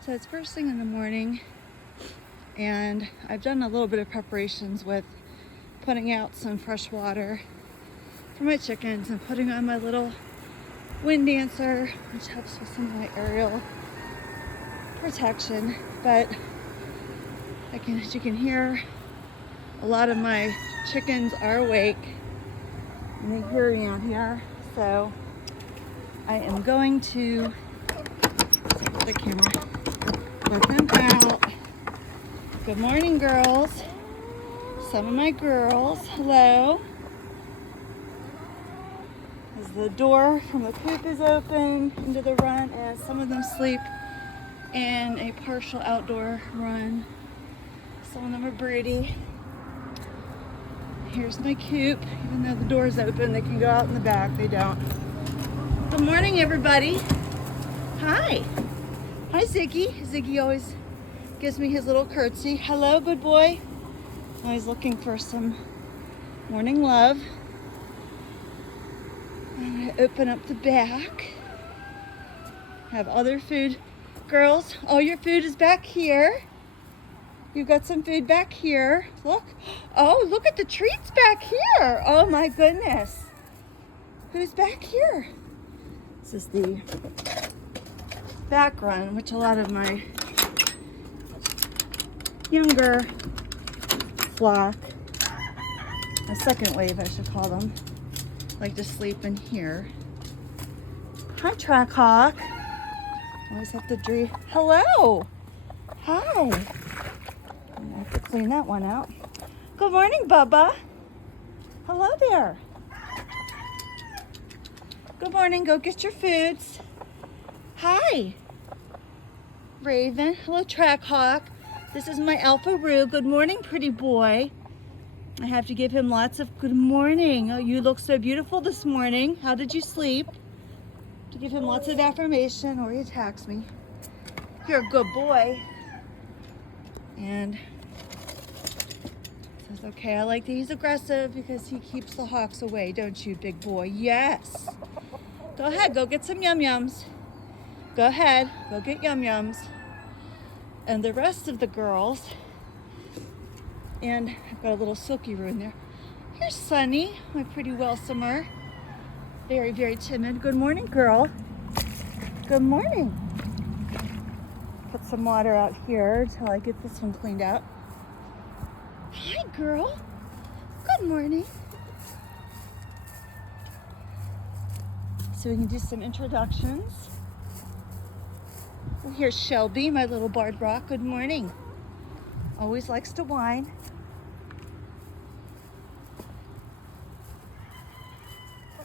So it's first thing in the morning, and I've done a little bit of preparations with putting out some fresh water for my chickens and putting on my little wind dancer, which helps with some of my aerial protection. But as you can hear, a lot of my chickens are awake and they hear me out here. So I am going to the camera, let them out. Good morning, girls. Some of my girls, hello. As the door from the coop is open into the run, as some of them sleep in a partial outdoor run. Some of them are broody. Here's my coop. Even though the door's open, they can go out in the back. They don't. Good morning, everybody. Hi. Hi, Ziggy. Ziggy always gives me his little curtsy. Hello, good boy. Always looking for some morning love. I'm going to open up the back. Have other food. Girls, all your food is back here. You've got some food back here. Look. Oh, look at the treats back here. Oh my goodness. Who's back here? This is the back run, which a lot of my younger flock, a second wave I should call them, like to sleep in here. Hi, Track Hawk. Always have to dream. Hello. Hi. I have to clean that one out. Good morning, Bubba. Hello there. Good morning. Go get your foods. Hi. Raven. Hello, Track Hawk. This is my Alpha Roo. Good morning, pretty boy. I have to give him lots of good morning. Oh, you look so beautiful this morning. How did you sleep? To give him lots of affirmation or he attacks me. You're a good boy. And says, okay, I like that he's aggressive because he keeps the hawks away, don't you, big boy? Yes. Go ahead, go get some yum-yums. Go ahead, go get yum-yums. And the rest of the girls, and I've got a little silky roo in there. Here's Sunny, my pretty Welsomer. Very, very timid. Good morning, girl. Good morning. Put some water out here until I get this one cleaned out. Hi, girl. Good morning. So we can do some introductions. Well, here's Shelby, my little barred rock. Good morning. Always likes to whine.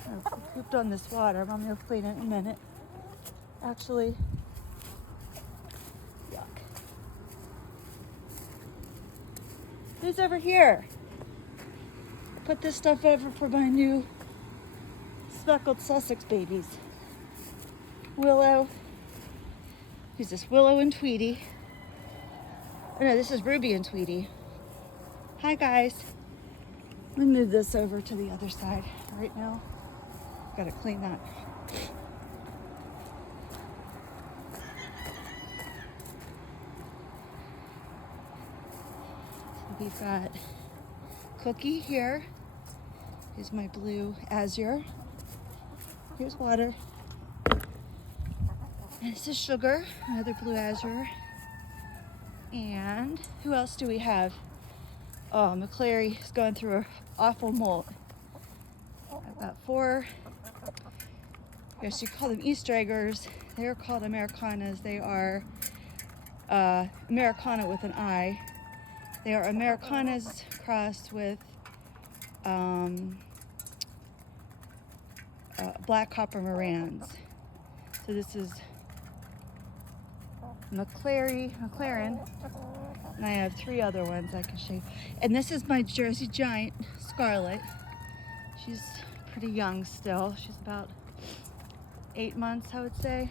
I pooped on this water, but I'm going to clean it in a minute. Actually, yuck. Who's over here? Put this stuff over for my new speckled Sussex babies. Willow. Who's this? Willow and Tweety. Oh no, this is Ruby and Tweety. Hi guys. Let me move this over to the other side right now. Gotta clean that. So we've got Cookie here. Here's my blue azure. Here's water. And this is Sugar, another blue azure. And who else do we have? Oh, McClary is going through an awful molt. I've got 4. I guess you call them Easter eggers. They are called Americanas. They are Americana with an I. They are Americanas crossed with black copper Morans. So this is McLaren, and I have 3 other ones I can show you. And this is my Jersey Giant, Scarlet. She's pretty young still. She's about 8 months, I would say.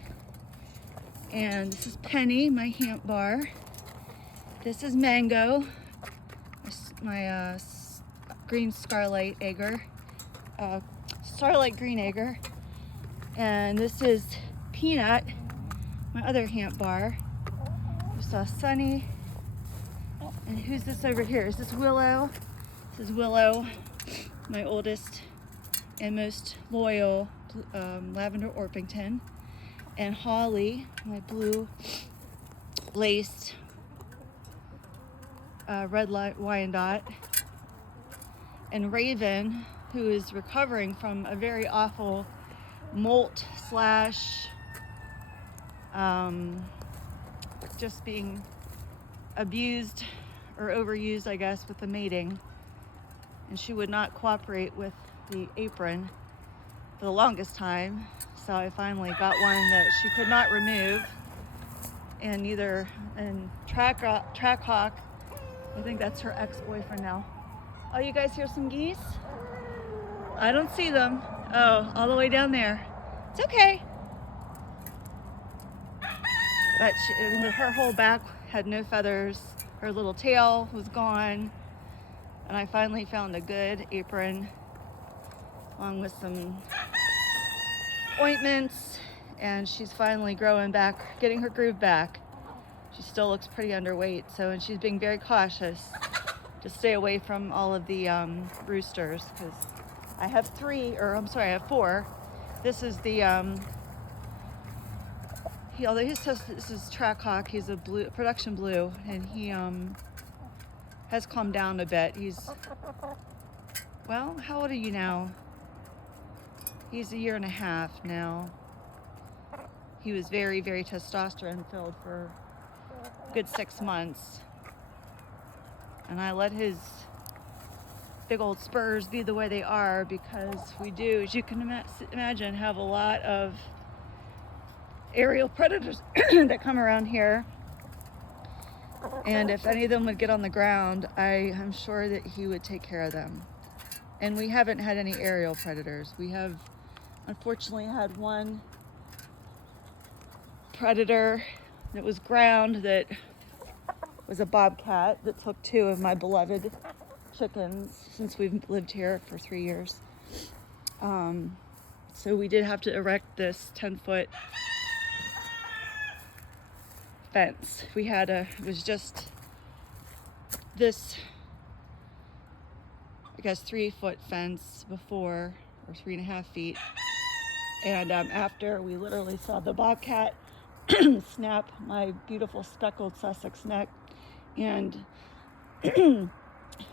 And this is Penny, my Hamp Bar. This is Mango, my green Starlight Egger, Starlight Green Egger. And this is Peanut, my other Hamp Bar. saw Sunny. And who's this over here? Is this Willow? This is Willow, my oldest and most loyal lavender Orpington. And Holly, my blue laced red Wyandotte. And Raven, who is recovering from a very awful molt slash just being abused or overused, I guess, with the mating. And she would not cooperate with the apron for the longest time. So I finally got one that she could not remove. And Trackhawk, I think that's her ex-boyfriend now. Oh, you guys hear some geese? I don't see them. Oh, all the way down there. It's okay. But her whole back had no feathers. Her little tail was gone. And I finally found a good apron along with some ointments. And she's finally growing back, getting her groove back. She still looks pretty underweight, and she's being very cautious to stay away from all of the roosters, because I have I have 4. This is the, although this is Trackhawk, he's a production blue, and he has calmed down a bit. Well, how old are you now? He's 1.5 years now. He was very, very testosterone filled for a good 6 months. And I let his big old spurs be the way they are, because we do, as you can imagine, have a lot of aerial predators that come around here. And if any of them would get on the ground, I'm sure that he would take care of them. And we haven't had any aerial predators. We have unfortunately had one predator that was ground that was a bobcat that took 2 of my beloved chickens since we've lived here for 3 years. So we did have to erect this 10-foot fence. It was just this, I guess, 3-foot fence before, or 3.5 feet. And after we literally saw the bobcat snap my beautiful speckled Sussex neck, and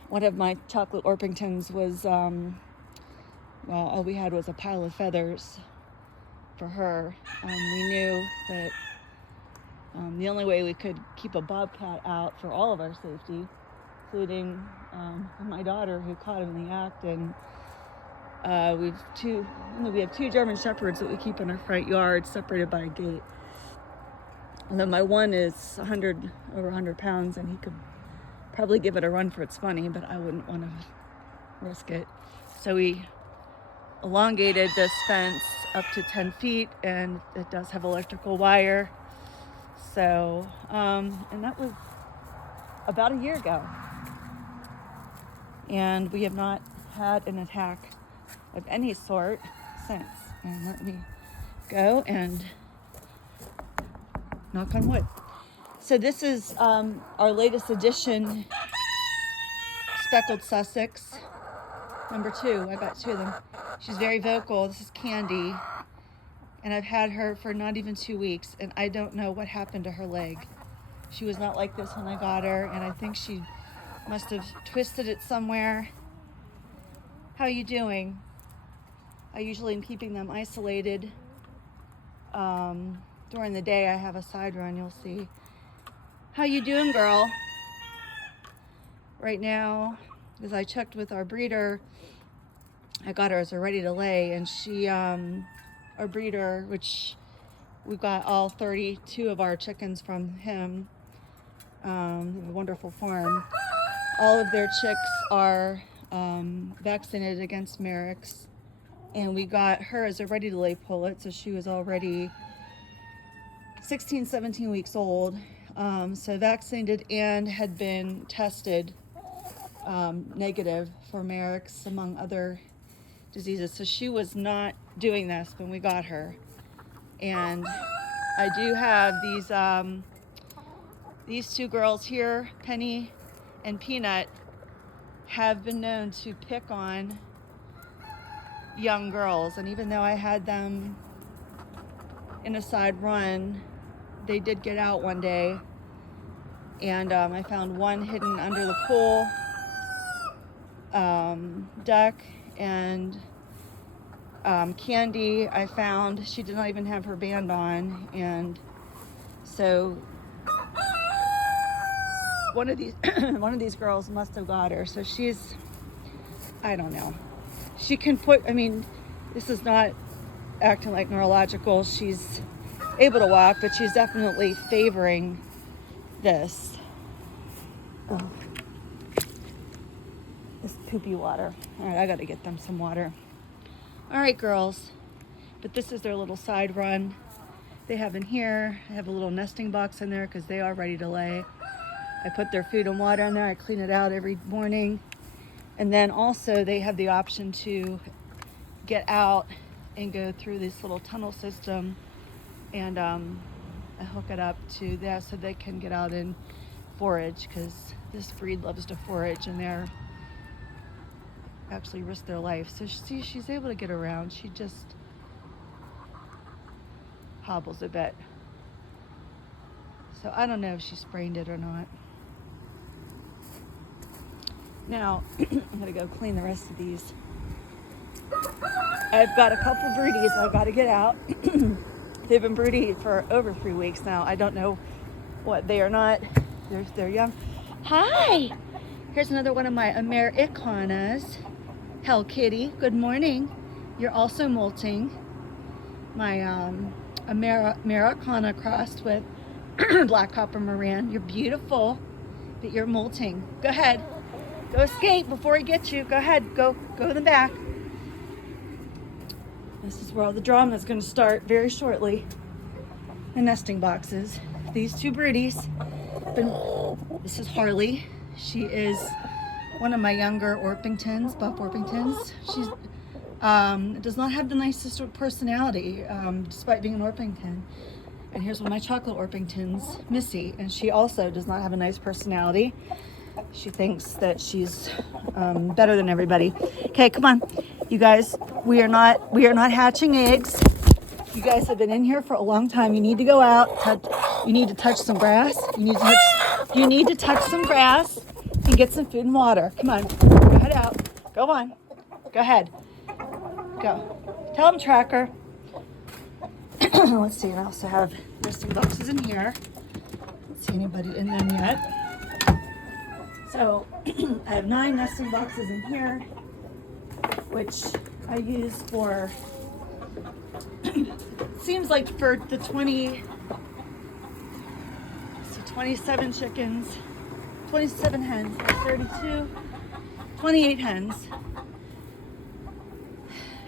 one of my chocolate Orpingtons was, all we had was a pile of feathers for her. We knew that the only way we could keep a bobcat out for all of our safety, including my daughter, who caught him in the act, and we have 2 German Shepherds that we keep in our front yard, separated by a gate. And then my one is over 100 pounds, and he could probably give it a run for its money, but I wouldn't want to risk it. So we elongated this fence up to 10 feet, and it does have electrical wire. So, and that was about 1 year ago. And we have not had an attack of any sort since. And let me go and knock on wood. So this is our latest edition, speckled Sussex, number 2. I got 2 of them. She's very vocal. This is Candy. And I've had her for not even 2 weeks, and I don't know what happened to her leg. She was not like this when I got her, and I think she must have twisted it somewhere. How are you doing? I usually am keeping them isolated. During the day I have a side run, you'll see. How you doing, girl? Right now, as I checked with our breeder, I got her as a ready to lay, and she, our breeder, which we got all 32 of our chickens from him, a wonderful farm. All of their chicks are vaccinated against Marek's, and we got her as a ready to lay pullet, so she was already 16, 17 weeks old, so vaccinated, and had been tested negative for Marek's, among other diseases. So she was not doing this when we got her. And I do have These two girls here, Penny and Peanut, have been known to pick on young girls. And even though I had them in a side run, they did get out one day. And I found one hidden under the pool, duck, and Candy I found, she did not even have her band on. And so one of these girls must have got her. So she's, I don't know. She can put, I mean, this is not acting like neurological. She's able to walk, but she's definitely favoring this. Oh. This poopy water. All right, I gotta get them some water. All right, girls. But this is their little side run. They have in here, I have a little nesting box in there because they are ready to lay. I put their food and water in there. I clean it out every morning. And then also they have the option to get out and go through this little tunnel system, and I hook it up to that so they can get out and forage, because this breed loves to forage and they're actually risk their life. So see, she's able to get around. She just hobbles a bit. So I don't know if she sprained it or not. Now, I'm gonna go clean the rest of these. I've got a couple broodies I've got to get out. They've been broody for over 3 weeks now. I don't know what they are not. They're young. Hi! Here's another one of my Americanas. Hell Kitty, good morning. You're also molting. My Americana crossed with Black Copper Moran. You're beautiful, but you're molting. Go ahead. Go escape before he gets you. Go ahead. Go in the back. This is where all the drama is going to start very shortly. The nesting boxes. These two broodies. This is Harley. She is one of my younger Orpingtons, Buff Orpingtons. She's does not have the nicest personality, despite being an Orpington. And here's one of my chocolate Orpingtons, Missy, and she also does not have a nice personality. She thinks that she's better than everybody. Okay, come on, you guys. We are not hatching eggs. You guys have been in here for a long time. You need to go out. You need to touch some grass. You need to touch some grass and get some food and water. Come on, go head out. Go on. Go ahead. Go. Tell them, Tracker. Let's see. I also have nesting boxes in here. Don't see anybody in them yet. So I have 9 nesting boxes in here, which I use for, seems like for the 27 chickens, 27 hens, 32, 28 hens.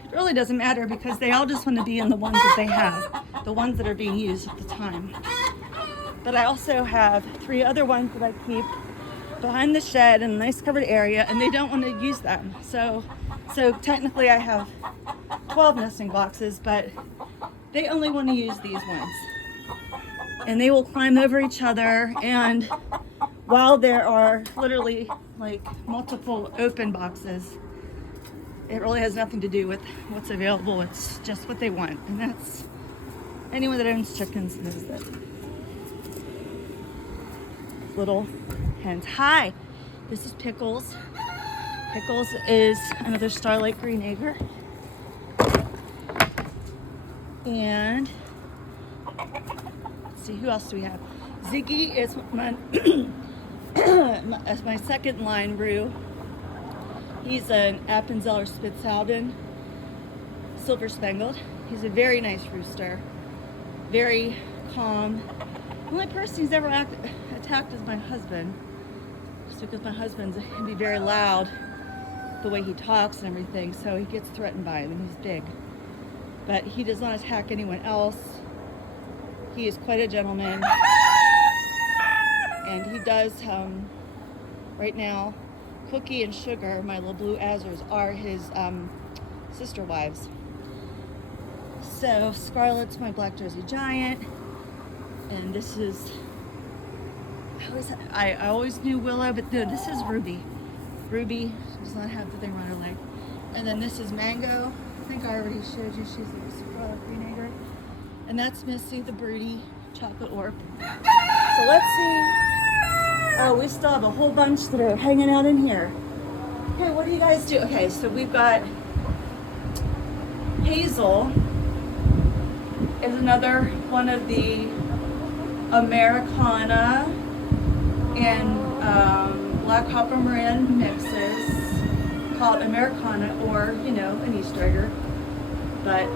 It really doesn't matter because they all just want to be in the ones that they have, the ones that are being used at the time. But I also have 3 other ones that I keep behind the shed in a nice covered area, and they don't want to use them. So technically I have 12 nesting boxes, but they only want to use these ones. And they will climb over each other, and while there are literally like multiple open boxes, it really has nothing to do with what's available. It's just what they want, and that's, anyone that owns chickens knows that. Little hens. Hi, this is Pickles. Pickles is another Starlight Green Egger. And let's see, who else do we have? Ziggy is my second line roux. He's an Appenzeller Spitzhauben, silver spangled. He's a very nice rooster, very calm. The only person he's ever attacked is my husband, just because my husband can be very loud, the way he talks and everything, so he gets threatened by him, and he's big. But he does not attack anyone else. He is quite a gentleman. And he does, right now, Cookie and Sugar, my little blue Azers, are his sister wives. So Scarlet's my Black Jersey Giant. And this is I always knew Willow, but no, this is Ruby. Ruby does not have the thing on her leg. And then this is Mango. I think I already showed you. She's a green egret. And that's Missy, the broody chocolate orb. So let's see. Oh, we still have a whole bunch that are hanging out in here. Okay, what do you guys do? Okay, so we've got Hazel is another one of the Americana and Black Hopper Marin mixes called Americana, or, you know, an Easter egger. But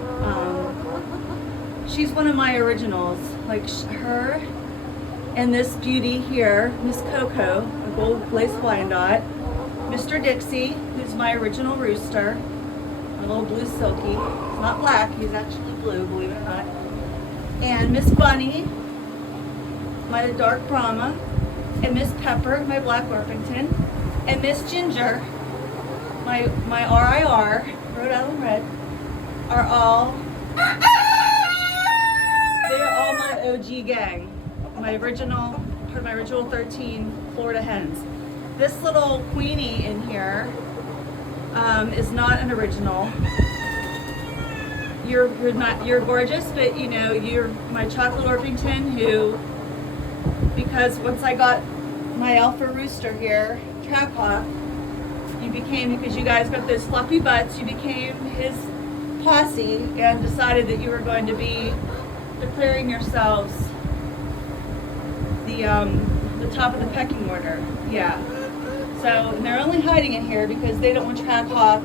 she's one of my originals. Like her and this beauty here, Miss Coco, a gold lace Wyandotte. Mr. Dixie, who's my original rooster, a little blue silky. He's not black, he's actually blue, believe it or not. And Miss Bunny, my dark Brahma, and Miss Pepper, my black Orpington, and Miss Ginger, my RIR, Rhode Island Red, are all, they're all my OG gang. My original, part of my original 13 Florida hens. This little Queenie in here is not an original. You're gorgeous, but you know, you're my chocolate Orpington who, because once I got my alpha rooster here, Trackhawk, you became, because you guys got those fluffy butts, you became his posse and decided that you were going to be declaring yourselves the top of the pecking order. Yeah. So and they're only hiding in here because they don't want Trackhawk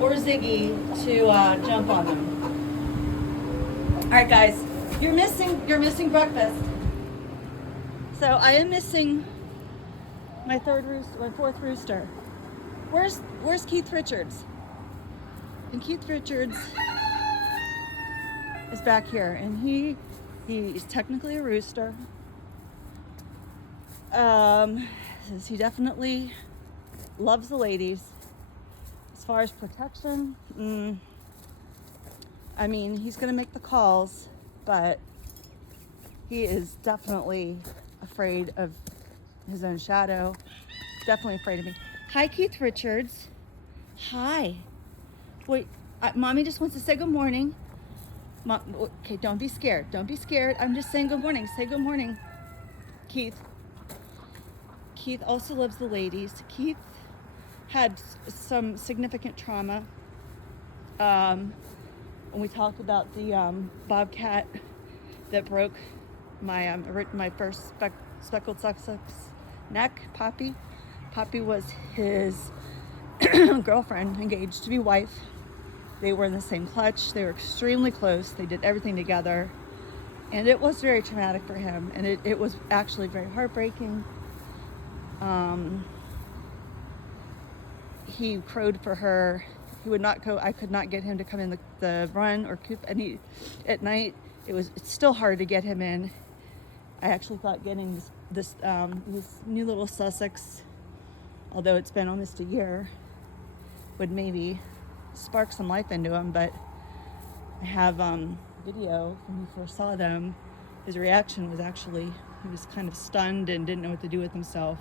or Ziggy to jump on them. All right, guys, you're missing breakfast. So I am missing my fourth rooster. Where's Keith Richards? And Keith Richards is back here, and he's technically a rooster. He definitely loves the ladies. As far as protection, I mean, he's gonna make the calls, but he is definitely afraid of his own shadow. Definitely afraid of me. Hi, Keith Richards. Hi. Wait, Mommy just wants to say good morning. Okay, don't be scared. Don't be scared. I'm just saying good morning. Say good morning, Keith. Keith also loves the ladies. Keith had some significant trauma. When we talked about the bobcat that broke my first speckled Sussex neck, Poppy. Poppy was his girlfriend, engaged to be wife. They were in the same clutch. They were extremely close. They did everything together. And it was very traumatic for him. And it was actually very heartbreaking. He crowed for her. He would not go. I could not get him to come in the run or coop. And at night, it's still hard to get him in. I actually thought getting this new little Sussex, although it's been almost a year, would maybe spark some life into him. But I have video when he first saw them. His reaction was actually, he was kind of stunned and didn't know what to do with himself.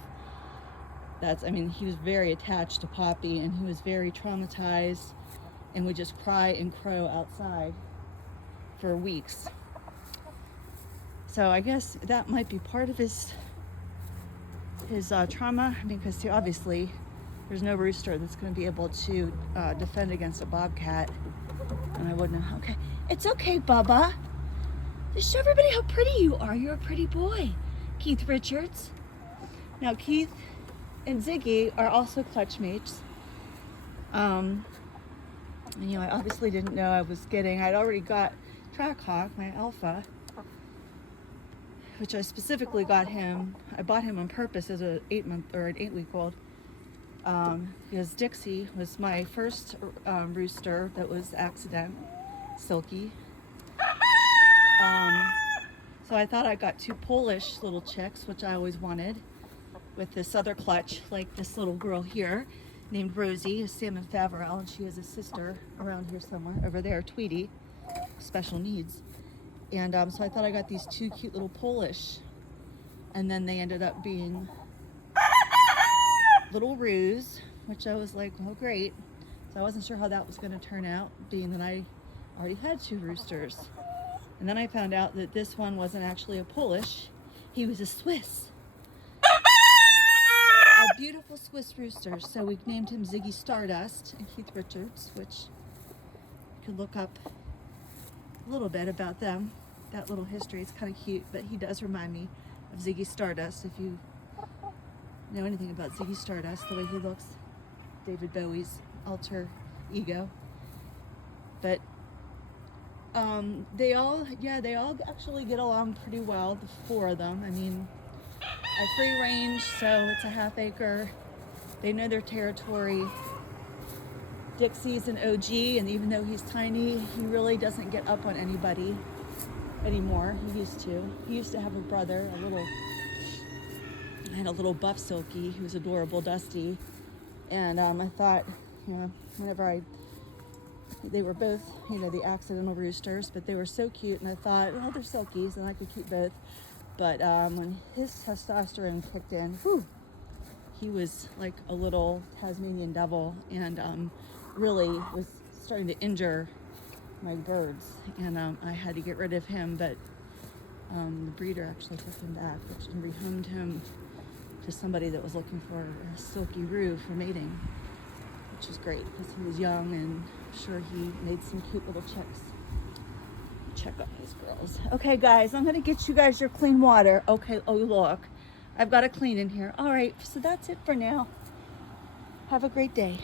He was very attached to Poppy, and he was very traumatized and would just cry and crow outside for weeks. So I guess that might be part of his trauma, because obviously there's no rooster that's going to be able to defend against a bobcat, and I wouldn't know. Okay, it's okay, Bubba. Just show everybody how pretty you are. You're a pretty boy, Keith Richards. Now Keith and Ziggy are also clutch mates. And, I obviously didn't know I'd already got Trackhawk, my alpha, which I specifically got him. I bought him on purpose as an 8-week-old, because Dixie was my first rooster that was accident, Silky. So I thought I got 2 Polish little chicks, which I always wanted, with this other clutch, like this little girl here named Rosie, is Salmon Faverell, and she has a sister around here somewhere, over there, Tweety, special needs. And so I thought I got these 2 cute little Polish And then they ended up being little roos, which I was like, oh great. So I wasn't sure how that was going to turn out, being that I already had 2 roosters. And then I found out that this one wasn't actually a Polish, he was a Swiss. A beautiful Swiss rooster. So we named him Ziggy Stardust and Keith Richards, which you could look up a little bit about them. That little history, it's kind of cute, but he does remind me of Ziggy Stardust. If you know anything about Ziggy Stardust, the way he looks, David Bowie's alter ego. But they all actually get along pretty well, the 4 of them. I mean, a free range, so it's a half acre. They know their territory. Dixie's an OG, and even though he's tiny, he really doesn't get up on anybody anymore. He used to. He used to have a brother, I had a little buff Silky who was adorable, Dusty. And I thought, you know, they were both, you know, the accidental roosters, but they were so cute, and I thought, well, they're Silkies, and I could keep both. But when his testosterone kicked in, whew, he was like a little Tasmanian devil, and really was starting to injure my birds, and I had to get rid of him. But the breeder actually took him back, and rehomed him to somebody that was looking for a Silky Roo for mating, which was great because he was young, and I'm sure he made some cute little chicks. Check out these girls. Okay, guys, I'm gonna get you guys your clean water. Okay, oh look, I've got a clean in here. All right, so that's it for now. Have a great day.